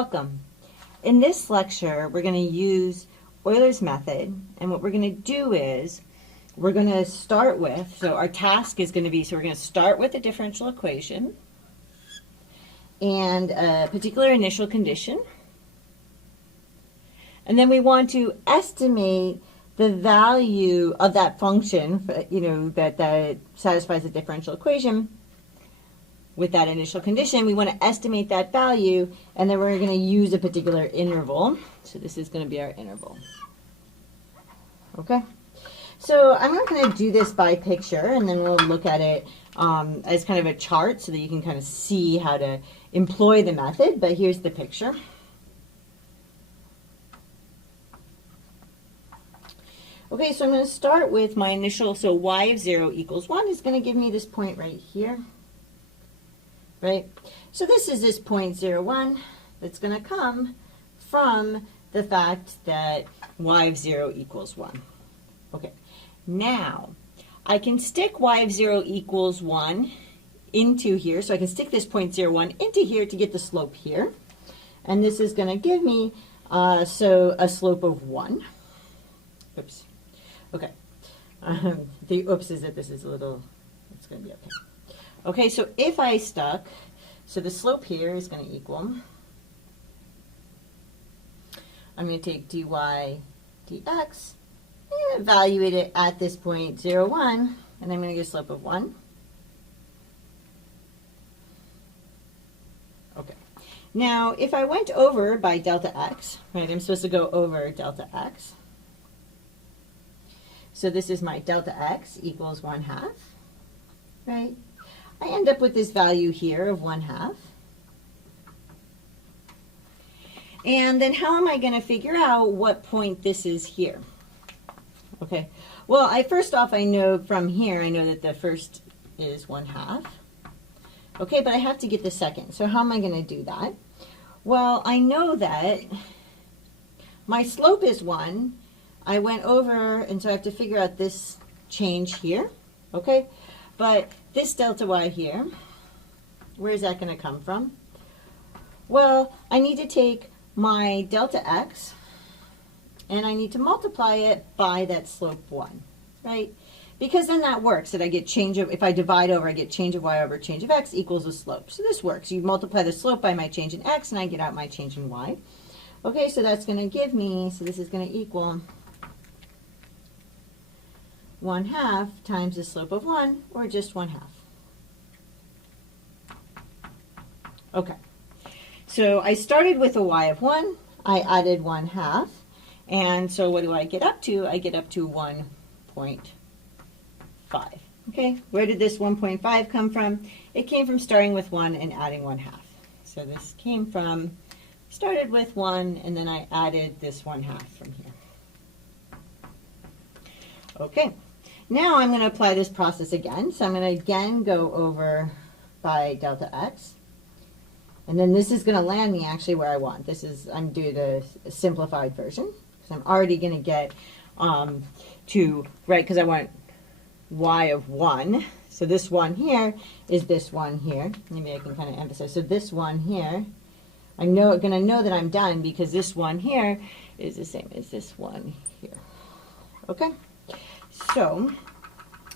Welcome. In this lecture, we're going to use Euler's method, and what we're going to do is we're going to start with, so our task is going to be, so we're going to start with a differential equation and a particular initial condition, and then we want to estimate the value of that function, that satisfies the differential equation with that initial condition. We want to estimate that value, and then we're going to use a particular interval. So this is going to be our interval. Okay? So I'm not going to do this by picture, and then we'll look at it as kind of a chart so that you can kind of see how to employ the method, but here's the picture. Okay, so I'm going to start with my initial, so y of 0 equals 1 is going to give me this point right here, right? So this is this point 0, 1 that's going to come from the fact that y of 0 equals 1. Okay, now I can stick y of 0 equals 1 into here, so I can stick this point 0, 1 into here to get the slope here, and this is going to give me, so a slope of 1. Oops. Okay. The oops is that this is a little, it's going to be okay. Okay, so if I stuck, so the slope here is going to equal, I'm going to take dy dx, and evaluate it at this point 0, 1, and I'm going to get a slope of 1. Okay. Now, if I went over by delta x, right, I'm supposed to go over delta x. So this is my delta x equals 1/2, right? I end up with this value here of 1/2. And then how am I going to figure out what point this is here? Okay, well, first off, I know from here, I know that the first is 1/2. Okay, but I have to get the second. So how am I going to do that? Well, I know that my slope is 1. I went over, and so I have to figure out this change here, okay? But this delta y here, where is that going to come from? Well, I need to take my delta x, and I need to multiply it by that slope 1, right? Because then that works, that I get change of, if I divide over, I get change of y over change of x equals a slope. So this works. You multiply the slope by my change in x, and I get out my change in y. Okay, so that's going to give me, so this is going to equal 1/2 times the slope of 1, or just 1/2. Okay, so I started with a y of 1, I added 1/2, and so what do I get up to? I get up to 1.5. Okay, where did this 1.5 come from? It came from starting with 1 and adding 1/2. So this came from, started with 1, and then I added this 1/2 from here. Okay. Now I'm going to apply this process again. So I'm going to again go over by delta x. And then this is going to land me actually where I want. This is, I'm doing the simplified version. So I'm already going to get to, right, because I want y of 1. So this one here is this one here. Maybe I can kind of emphasize. So this one here, I'm going to know that I'm done because this one here is the same as this one here. Okay? So,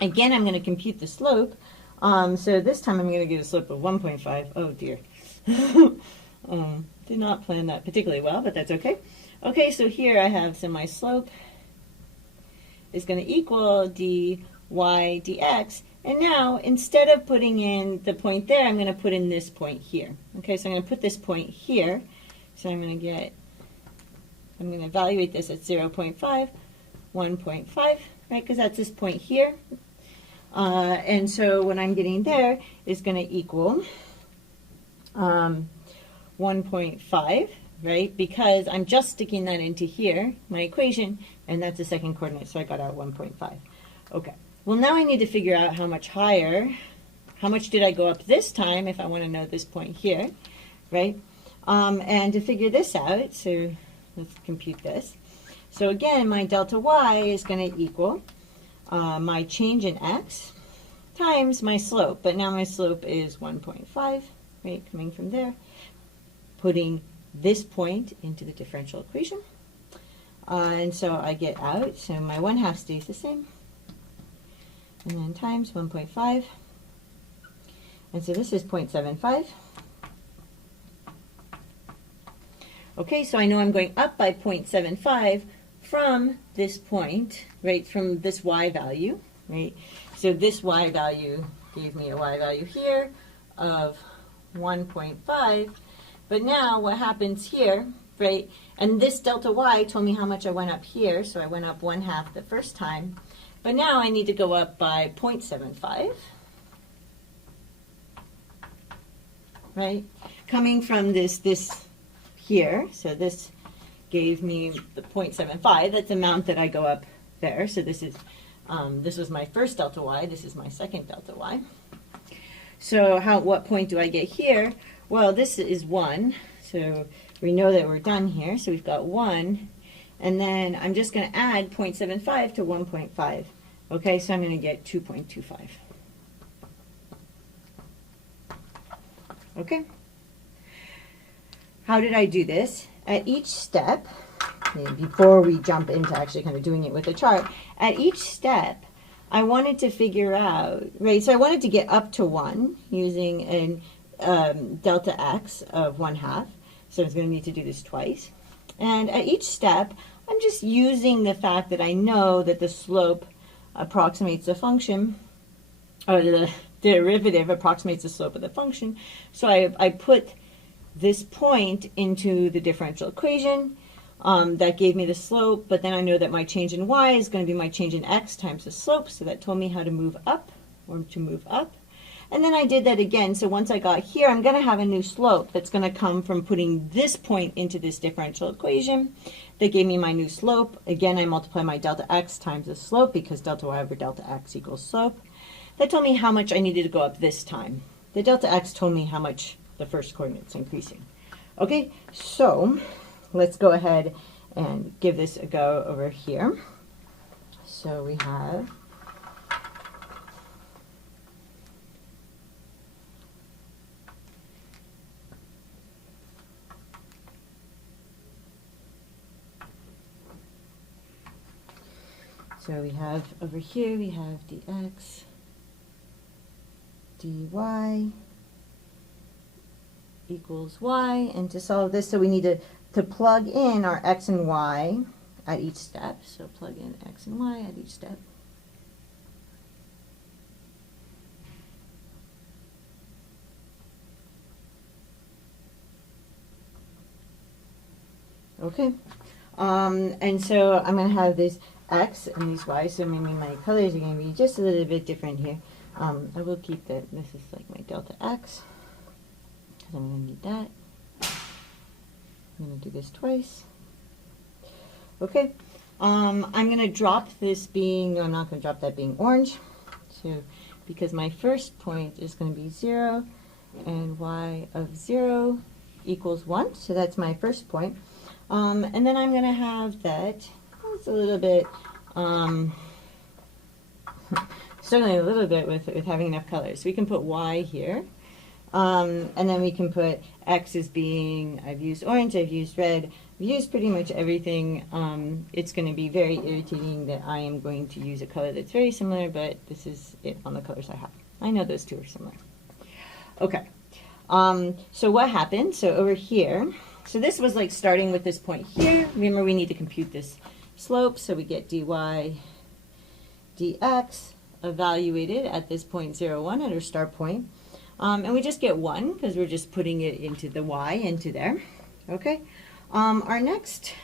again, I'm going to compute the slope. So this time I'm going to get a slope of 1.5. Oh, dear. Did not plan that particularly well, but that's okay. Okay, so here I have, so my slope is going to equal dy dx. And now, instead of putting in the point there, I'm going to put in this point here. Okay, so I'm going to put this point here. So I'm going to evaluate this at 0.5, 1.5. Right, because that's this point here. And so what I'm getting there is going to equal 1.5, right? Because I'm just sticking that into here, my equation, and that's the second coordinate, so I got out 1.5. Okay, well now I need to figure out how much higher, how much did I go up this time if I want to know this point here, right? And to figure this out, so let's compute this. So again, my delta y is going to equal my change in x times my slope. But now my slope is 1.5, right, coming from there. Putting this point into the differential equation. And so I get out, so my 1/2 stays the same. And then times 1.5. And so this is 0.75. Okay, so I know I'm going up by 0.75 from this point, right, from this y value, right? So this y value gave me a y value here of 1.5. But now what happens here, right, and this delta y told me how much I went up here, so I went up 1/2 the first time. But now I need to go up by 0.75, right? Coming from this here, so this gave me the 0.75. That's the amount that I go up there. So this was my first delta y. This is my second delta y. So what point do I get here? Well, this is 1. So we know that we're done here. So we've got 1. And then I'm just going to add 0.75 to 1.5. Okay, so I'm going to get 2.25. Okay. How did I do this? At each step, before we jump into actually kind of doing it with a chart, at each step, I wanted to figure out, right, so I wanted to get up to 1 using a delta x of 1/2. So I was going to need to do this twice. And at each step, I'm just using the fact that I know that the slope approximates the function, or the derivative approximates the slope of the function. So I put this point into the differential equation. That gave me the slope, but then I know that my change in y is going to be my change in x times the slope, so that told me how to move up, or to move up. And then I did that again, so once I got here, I'm going to have a new slope that's going to come from putting this point into this differential equation. That gave me my new slope. Again, I multiply my delta x times the slope, because delta y over delta x equals slope. That told me how much I needed to go up this time. The delta x told me how much the first coordinate's increasing. Okay, so let's go ahead and give this a go over here. So we have over here we have dx dy equals y, and to solve this, so we need to plug in our x and y at each step. So plug in x and y at each step. Okay, and so I'm going to have this x and these y, so maybe my colors are going to be just a little bit different here. I will keep that. This is like my delta x, because I'm going to need that. I'm going to do this twice. Okay, I'm going to drop this being, no, I'm not going to drop that being orange, so because my first point is going to be 0, and y of 0 equals 1, so that's my first point. And then I'm going to have that, it's a little bit, struggling a little bit with having enough colors. So we can put y here, and then we can put x as being, I've used orange, I've used red, I've used pretty much everything. It's going to be very irritating that I am going to use a color that's very similar, but this is it on the colors I have. I know those two are similar. Okay, so what happened? So over here, so this was like starting with this point here. Remember, we need to compute this slope, so we get dy dx evaluated at this point 0, 1 at our start point. And we just get 1 because we're just putting it into the y into there. Okay. Our next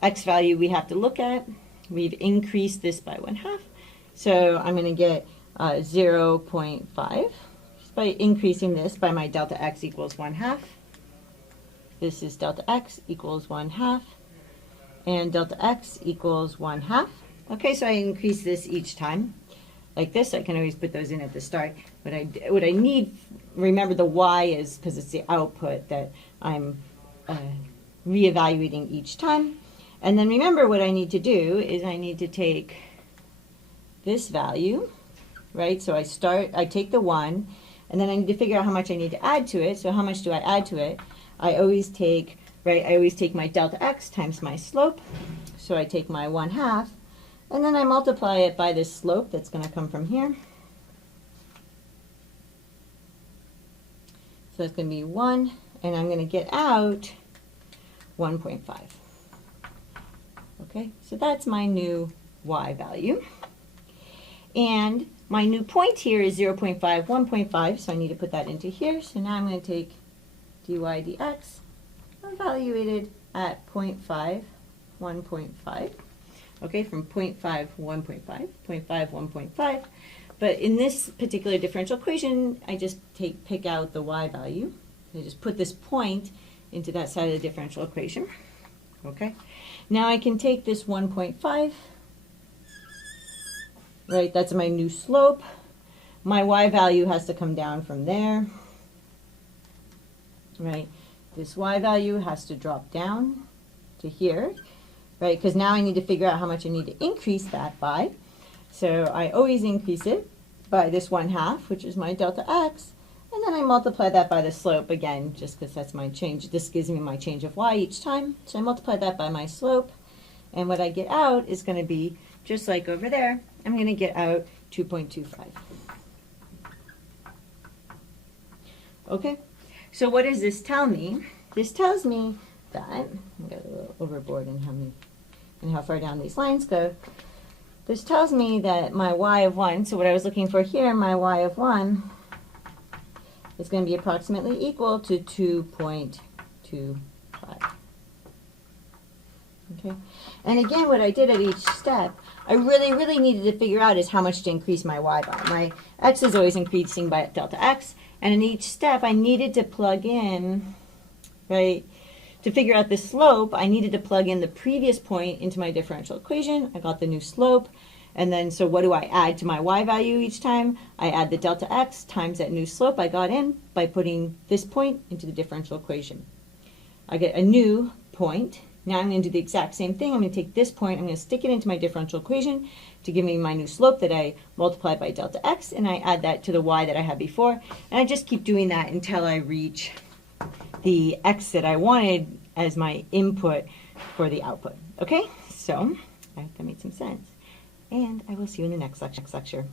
x value we have to look at, we've increased this by 1/2. So I'm going to get 0.5 just by increasing this by my delta x equals 1/2. This is delta x equals 1/2, and delta x equals 1/2. Okay, so I increase this each time. Like this, I can always put those in at the start. What I need, remember the y is, because it's the output that I'm reevaluating each time. And then remember what I need to do is I need to take this value, right? So I take the 1, and then I need to figure out how much I need to add to it. So how much do I add to it? I always take, right, I always take my delta x times my slope. So I take my 1/2, and then I multiply it by this slope that's going to come from here. So it's going to be 1, and I'm going to get out 1.5. Okay, so that's my new y value. And my new point here is 0.5, 1.5, so I need to put that into here. So now I'm going to take dy dx, evaluated at 0.5, 1.5. Okay, from 0.5, 1.5, 0.5, 1.5. But in this particular differential equation, I just pick out the y value. I just put this point into that side of the differential equation. Okay, now I can take this 1.5, right, that's my new slope. My y value has to come down from there, right? This y value has to drop down to here, right? Because now I need to figure out how much I need to increase that by. So I always increase it by this 1/2, which is my delta x, and then I multiply that by the slope again, just because that's my change. This gives me my change of y each time. So I multiply that by my slope, and what I get out is going to be, just like over there, I'm going to get out 2.25. Okay, so what does this tell me? This tells me that, I got a little overboard in how far down these lines go. This tells me that my y of 1, so what I was looking for here, my y of 1, is going to be approximately equal to 2.25. Okay, and again, what I did at each step, I really needed to figure out is how much to increase my y by. My x is always increasing by delta x, and in each step, I needed to plug in, right, to figure out the slope, I needed to plug in the previous point into my differential equation. I got the new slope. And then, so what do I add to my y value each time? I add the delta x times that new slope I got in by putting this point into the differential equation. I get a new point. Now I'm going to do the exact same thing. I'm going to take this point, I'm going to stick it into my differential equation to give me my new slope that I multiplied by delta x, and I add that to the y that I had before. And I just keep doing that until I reach the x that I wanted as my input for the output. Okay, so I hope that made some sense. And I will see you in the next lecture.